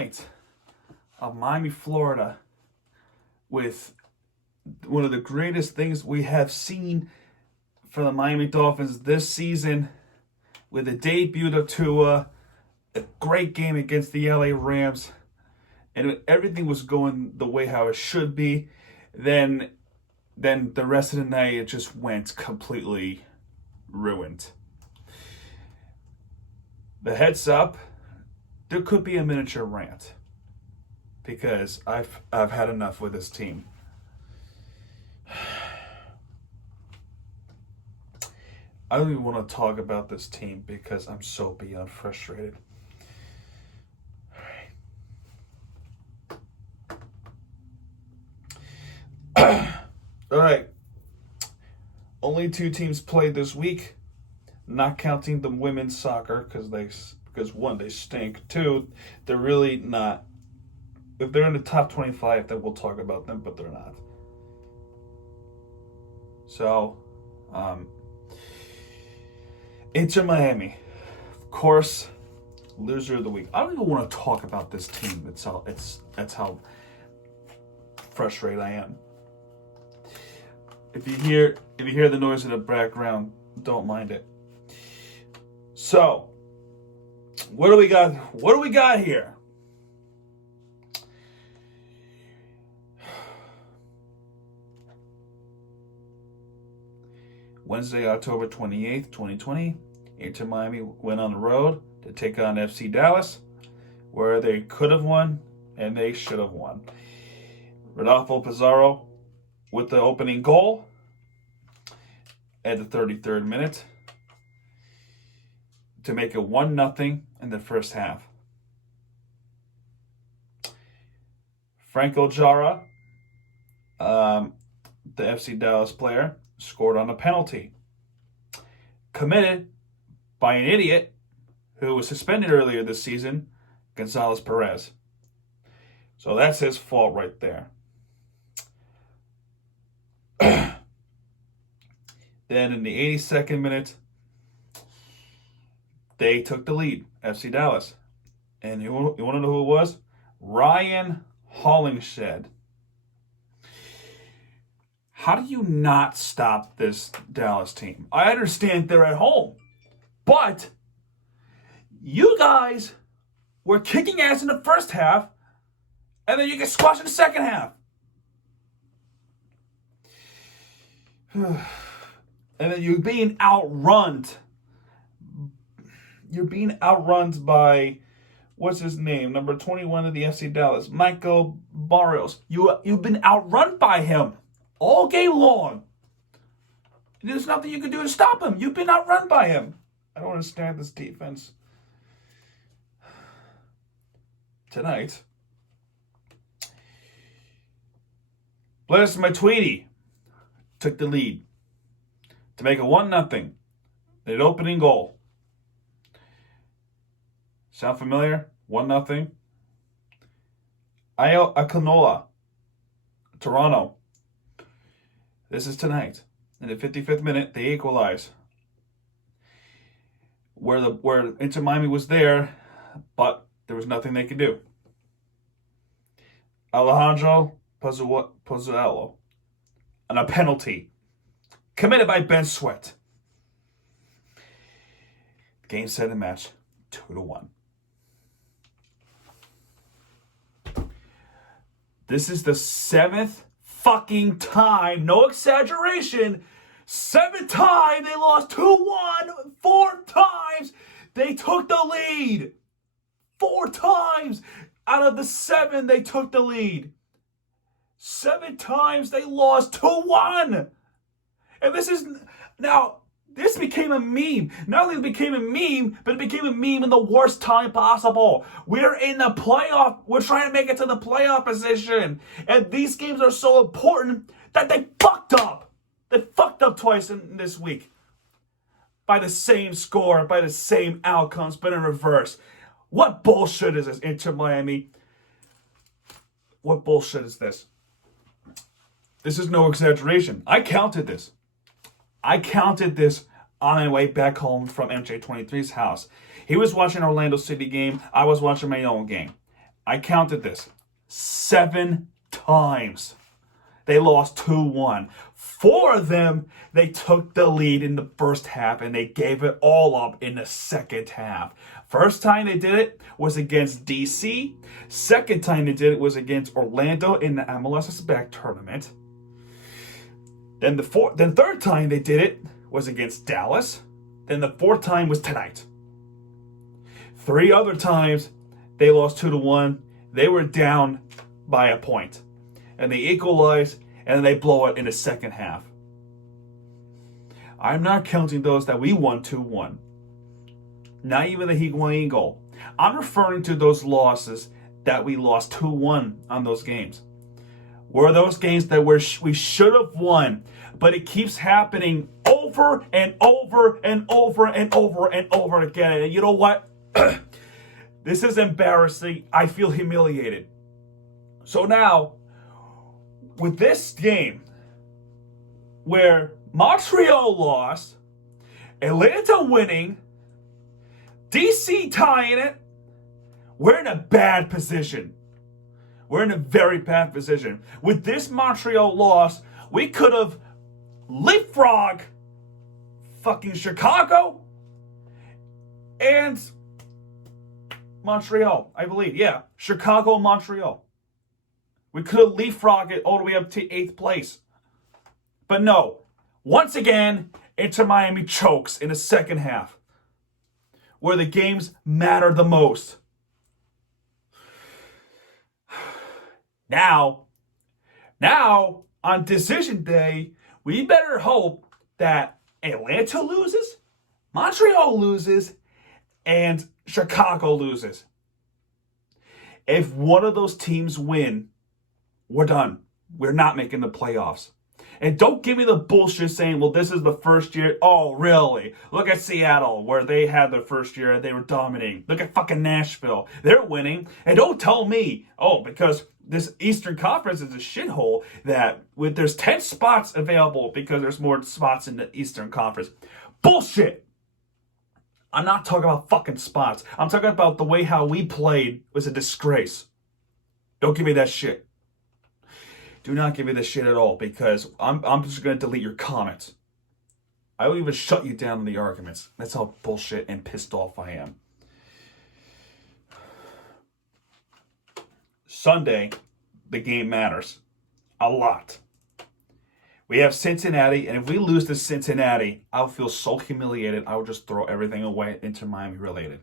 night of Miami, Florida, with one of the greatest things we have seen from the Miami Dolphins this season, with the debut of Tua, a great game against the LA Rams, and everything was going the way how it should be. Then the rest of the night, it just went completely ruined. The heads up, there could be a miniature rant, because I've had enough with this team. I don't even want to talk about this team because I'm so beyond frustrated. All right. Only 2 teams played this week, not counting the women's soccer because one, they stink. 2, they're really not. If they're in the top 25, then we'll talk about them, but they're not. So, Inter Miami, of course, loser of the week. I don't even want to talk about this team. That's how frustrated I am. If you hear the noise in the background, don't mind it. So, what do we got? What do we got here? Wednesday, October 28th, 2020, Inter Miami went on the road to take on FC Dallas, where they could have won and they should have won. Rodolfo Pizarro with the opening goal at the 33rd minute to make it 1-0 in the first half. Franco Jara, the FC Dallas player, scored on a penalty committed by an idiot who was suspended earlier this season, Gonzalez Perez. So that's his fault right there. Then in the 82nd minute, they took the lead, FC Dallas. And you want to know who it was? Ryan Hollingshed. How do you not stop this Dallas team? I understand they're at home, but you guys were kicking ass in the first half, and then you get squashed in the second half. And then you're being outrun. You're being outrun by, what's his name? Number 21 of the FC Dallas, Michael Barrios. You've been outrun by him all game long. There's nothing you can do to stop him. You've been outrun by him. I don't understand this defense. Tonight, Blaise Matuidi took the lead to make it 1-0. An opening goal. Sound familiar? 1-0. Ayo Akinola, Toronto. This is tonight. In the 55th minute, they equalize. Where Inter Miami was there, but there was nothing they could do. Alejandro Pozuelo, and a penalty committed by Ben Sweat. Game, set, and match 2-1. This is the 7th fucking time, no exaggeration, 7th time they lost 2-1, 4 times they took the lead. 4 times out of the 7 they took the lead. 7 times they lost 2-1. And this became a meme. Not only it became a meme, but it became a meme in the worst time possible. We're in the playoff. We're trying to make it to the playoff position. And these games are so important that they fucked up. They fucked up twice in this week. By the same score, by the same outcomes, but in reverse. What bullshit is this, Inter Miami? What bullshit is this? This is no exaggeration. I counted this on my way back home from MJ23's house. He was watching Orlando City game. I was watching my own game. I counted this 7 times. They lost 2-1. 4 of them, they took the lead in the first half and they gave it all up in the second half. First time they did it was against DC. Second time they did it was against Orlando in the MLS Back tournament. Then third time they did it was against Dallas. Then the fourth time was tonight. 3 other times they lost 2-1. They were down by a point. And they equalize, and then they blow it in the second half. I'm not counting those that we won 2-1. Not even the Higuain goal. I'm referring to those losses that we lost 2-1 on those games. Were those games that we should have won, but it keeps happening over and over and over and over and over again. And you know what? This is embarrassing. I feel humiliated. So now, with this game, where Montreal lost, Atlanta winning, DC tying it, we're in a bad position. We're in a very bad position. With this Montreal loss, we could have leapfrogged fucking Chicago and Montreal, I believe. Yeah, Chicago and Montreal. We could have leapfrogged it all the way up to 8th place. But no. Once again, Inter Miami chokes in the second half, where the games matter the most. Now, on decision day, we better hope that Atlanta loses, Montreal loses, and Chicago loses. If one of those teams win, we're done. We're not making the playoffs. And don't give me the bullshit saying, well, this is the first year. Oh, really? Look at Seattle, where they had their first year and they were dominating. Look at fucking Nashville. They're winning. And don't tell me, because this Eastern Conference is a shithole, that there's 10 spots available because there's more spots in the Eastern Conference. Bullshit. I'm not talking about fucking spots. I'm talking about the way how we played was a disgrace. Don't give me that shit. Do not give me this shit at all, because I'm just going to delete your comments. I will even shut you down in the arguments. That's how bullshit and pissed off I am. Sunday, the game matters. A lot. We have Cincinnati, and if we lose to Cincinnati, I'll feel so humiliated, I will just throw everything away into Miami related.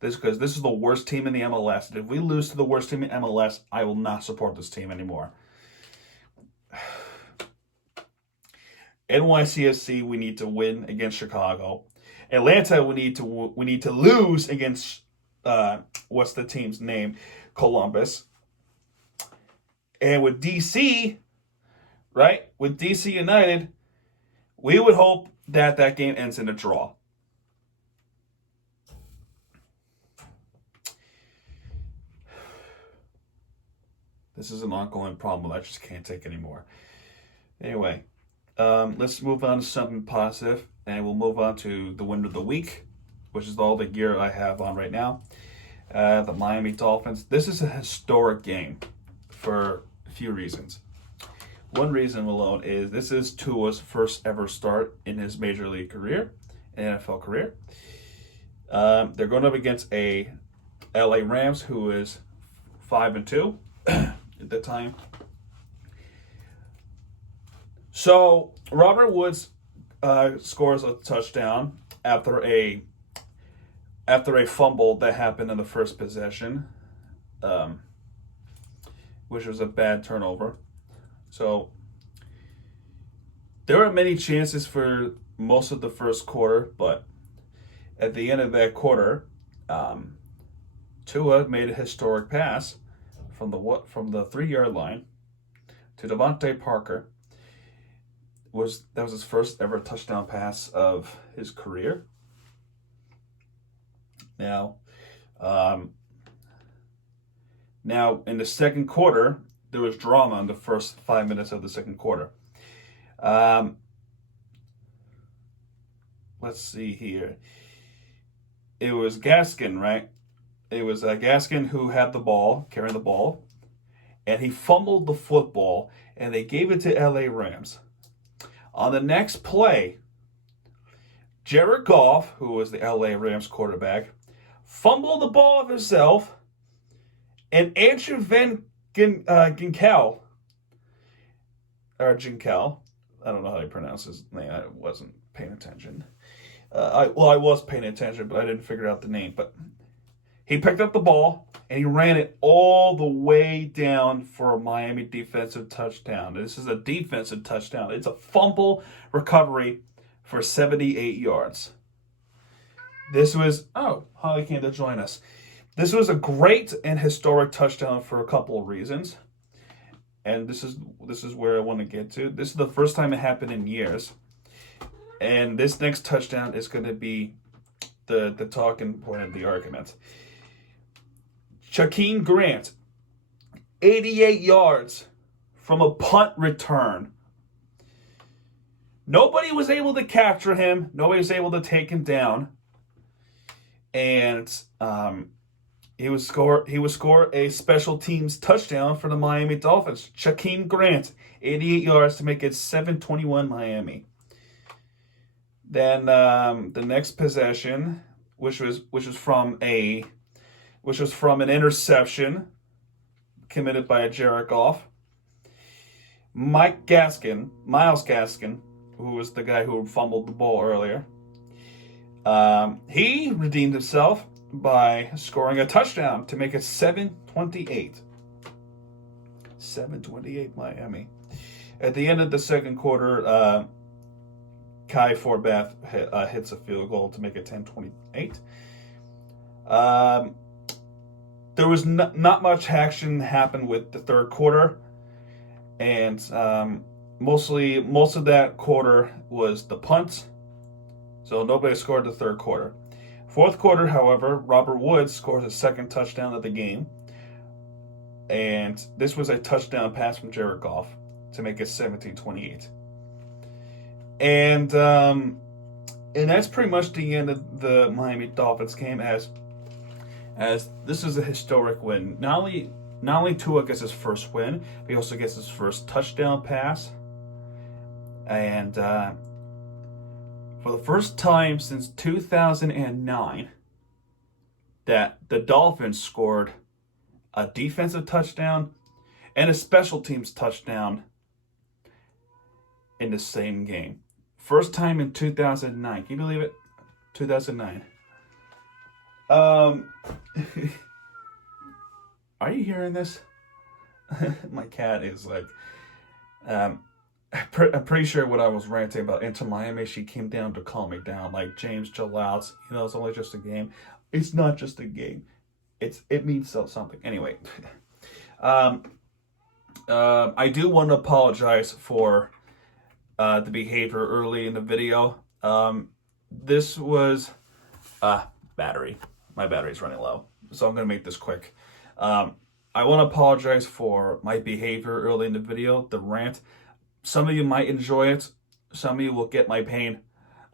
Because this is the worst team in the MLS. And if we lose to the worst team in MLS, I will not support this team anymore. NYCFC, we need to win against Chicago. Atlanta, we need to lose against what's the team's name? Columbus. And with DC, right? With DC United, we would hope that that game ends in a draw. This is an ongoing problem I just can't take anymore. Anyway, let's move on to something positive, and we'll move on to the win of the week, which is all the gear I have on right now. The Miami Dolphins. This is a historic game for a few reasons. One reason alone is this is Tua's first ever start in his major league career, NFL career. They're going up against a LA Rams who is 5-2 at the time. So Robert Woods scores a touchdown after a fumble that happened in the first possession, which was a bad turnover. So there were many chances for most of the first quarter, but at the end of that quarter, Tua made a historic pass from the 3-yard line to Devontae Parker. That was his first ever touchdown pass of his career. Now in the second quarter, there was drama in the first 5 minutes of the second quarter. Let's see here. It was Gaskin, right? Gaskin who had the ball, carrying the ball, and he fumbled the football, and they gave it to LA Rams. On the next play, Jared Goff, who was the LA Rams quarterback, fumbled the ball of himself, and Andrew Van Ginkel, I don't know how to pronounce his name. I wasn't paying attention. I was paying attention, but I didn't figure out the name. But he picked up the ball, and he ran it all the way down for a Miami defensive touchdown. This is a defensive touchdown. It's a fumble recovery for 78 yards. This was, Holly came to join us. This was a great and historic touchdown for a couple of reasons. And this is where I want to get to. This is the first time it happened in years. And this next touchdown is going to be the talking point of the argument. Shaquem Grant, 88 yards from a punt return. Nobody was able to capture him. Nobody was able to take him down. And he would score a special teams touchdown for the Miami Dolphins. Shaquem Grant, 88 yards to make it 7-21 Miami. Then the next possession, which was from an interception committed by a Jared Goff. Miles Gaskin, who was the guy who fumbled the ball earlier, he redeemed himself by scoring a touchdown to make it 7-28. 7-28 Miami. At the end of the second quarter, Kai Forbath hits a field goal to make it 10-28. There was not much action happened with the third quarter, and most of that quarter was the punt, so nobody scored the third quarter. Fourth quarter, however, Robert Woods scores a second touchdown of the game, and this was a touchdown pass from Jared Goff to make it 17-28. And that's pretty much the end of the Miami Dolphins game, as this is a historic win. Not only Tua gets his first win, but he also gets his first touchdown pass. And for the first time since 2009, that the Dolphins scored a defensive touchdown and a special teams touchdown in the same game. First time in 2009. Can you believe it? 2009. Are you hearing this? My cat is like, I'm pretty sure what I was ranting about Inter Miami, she came down to calm me down, like James chill out. It's only just a game. It's not just a game. It means something. Anyway, I do want to apologize for the behavior early in the video. This was battery. My battery's running low, so I'm gonna make this quick. I want to apologize for my behavior early in the video, the rant. Some of you might enjoy it. Some of you will get my pain.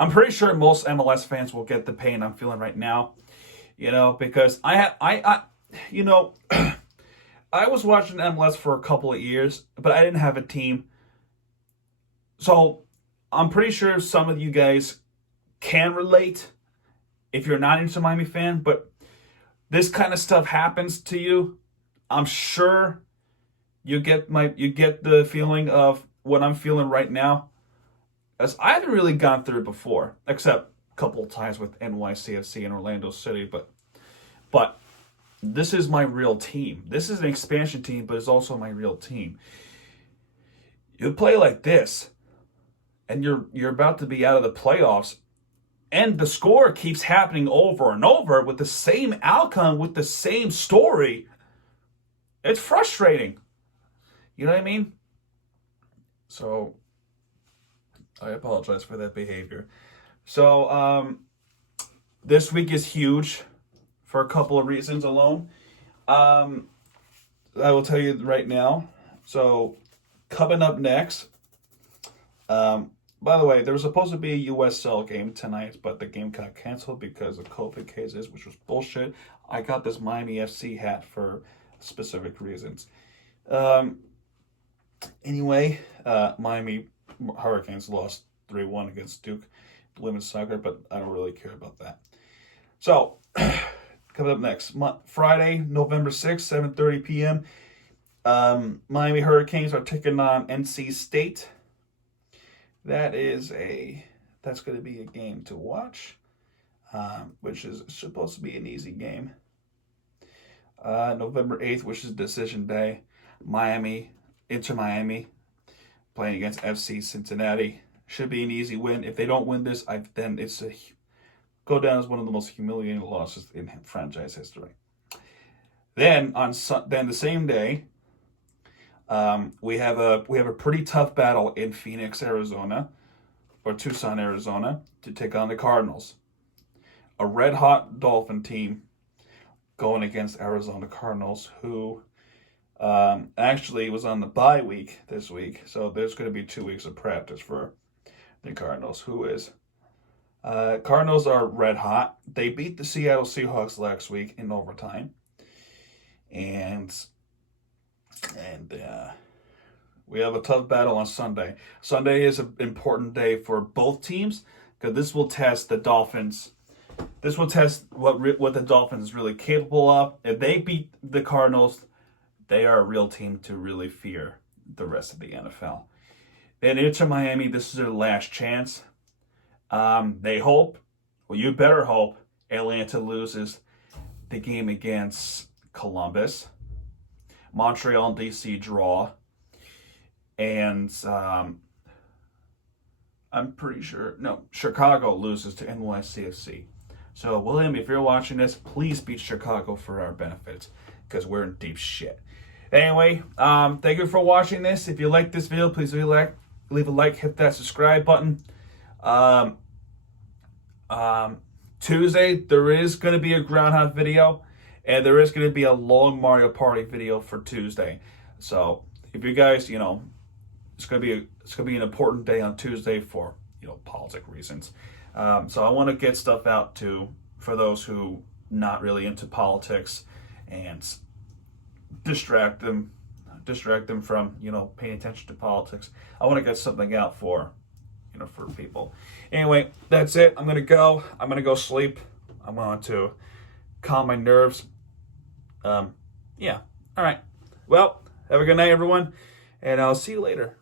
I'm pretty sure most MLS fans will get the pain I'm feeling right now. Because I was watching MLS for a couple of years, but I didn't have a team. So I'm pretty sure some of you guys can relate if you're not an Inter Miami fan, but this kind of stuff happens to you. I'm sure you get the feeling of what I'm feeling right now, as I haven't really gone through it before, except a couple of times with NYCFC and Orlando City, but this is my real team. This is an expansion team, but it's also my real team. You play like this, and you're about to be out of the playoffs, and the score keeps happening over and over with the same outcome, with the same story. It's frustrating. You know what I mean? So, I apologize for that behavior. So, this week is huge for a couple of reasons alone. I will tell you right now. So, coming up next, By the way, there was supposed to be a USL game tonight, but the game got canceled because of COVID cases, which was bullshit. I got this Miami FC hat for specific reasons. Anyway, Miami Hurricanes lost 3-1 against Duke women's soccer, but I don't really care about that. So, coming up next, Friday, November 6th, 7:30 p.m., Miami Hurricanes are taking on NC State. That's going to be a game to watch, which is supposed to be an easy game. November 8th, which is decision day, Inter Miami, playing against FC Cincinnati. Should be an easy win. If they don't win this, then it's go down as one of the most humiliating losses in franchise history. Then the same day, we have a pretty tough battle in Phoenix, Arizona, or Tucson, Arizona, to take on the Cardinals. A red-hot Dolphin team going against Arizona Cardinals, who actually was on the bye week this week. So there's going to be 2 weeks of practice for the Cardinals. Cardinals are red-hot. They beat the Seattle Seahawks last week in overtime. And we have a tough battle on Sunday. Sunday is an important day for both teams because this will test the Dolphins. This will test what the Dolphins is really capable of. If they beat the Cardinals, they are a real team to really fear the rest of the NFL. Then Inter Miami, this is their last chance. They hope, well, you better hope, Atlanta loses the game against Columbus. Montreal and DC draw. And I'm pretty sure, Chicago loses to NYCFC. So, William, if you're watching this, please beat Chicago for our benefits, because we're in deep shit. Anyway, thank you for watching this. If you like this video, please leave a like, hit that subscribe button. Tuesday, there is going to be a Groundhog video, and there is going to be a long Mario Party video for Tuesday. So, if you guys, it's going to be an important day on Tuesday for, politic reasons. So I want to get stuff out for those who not really into politics and distract them from, paying attention to politics. I want to get something out for people. Anyway, that's it. I'm going to go sleep. I'm going to calm my nerves. Yeah. All right. Well, have a good night, everyone, and I'll see you later.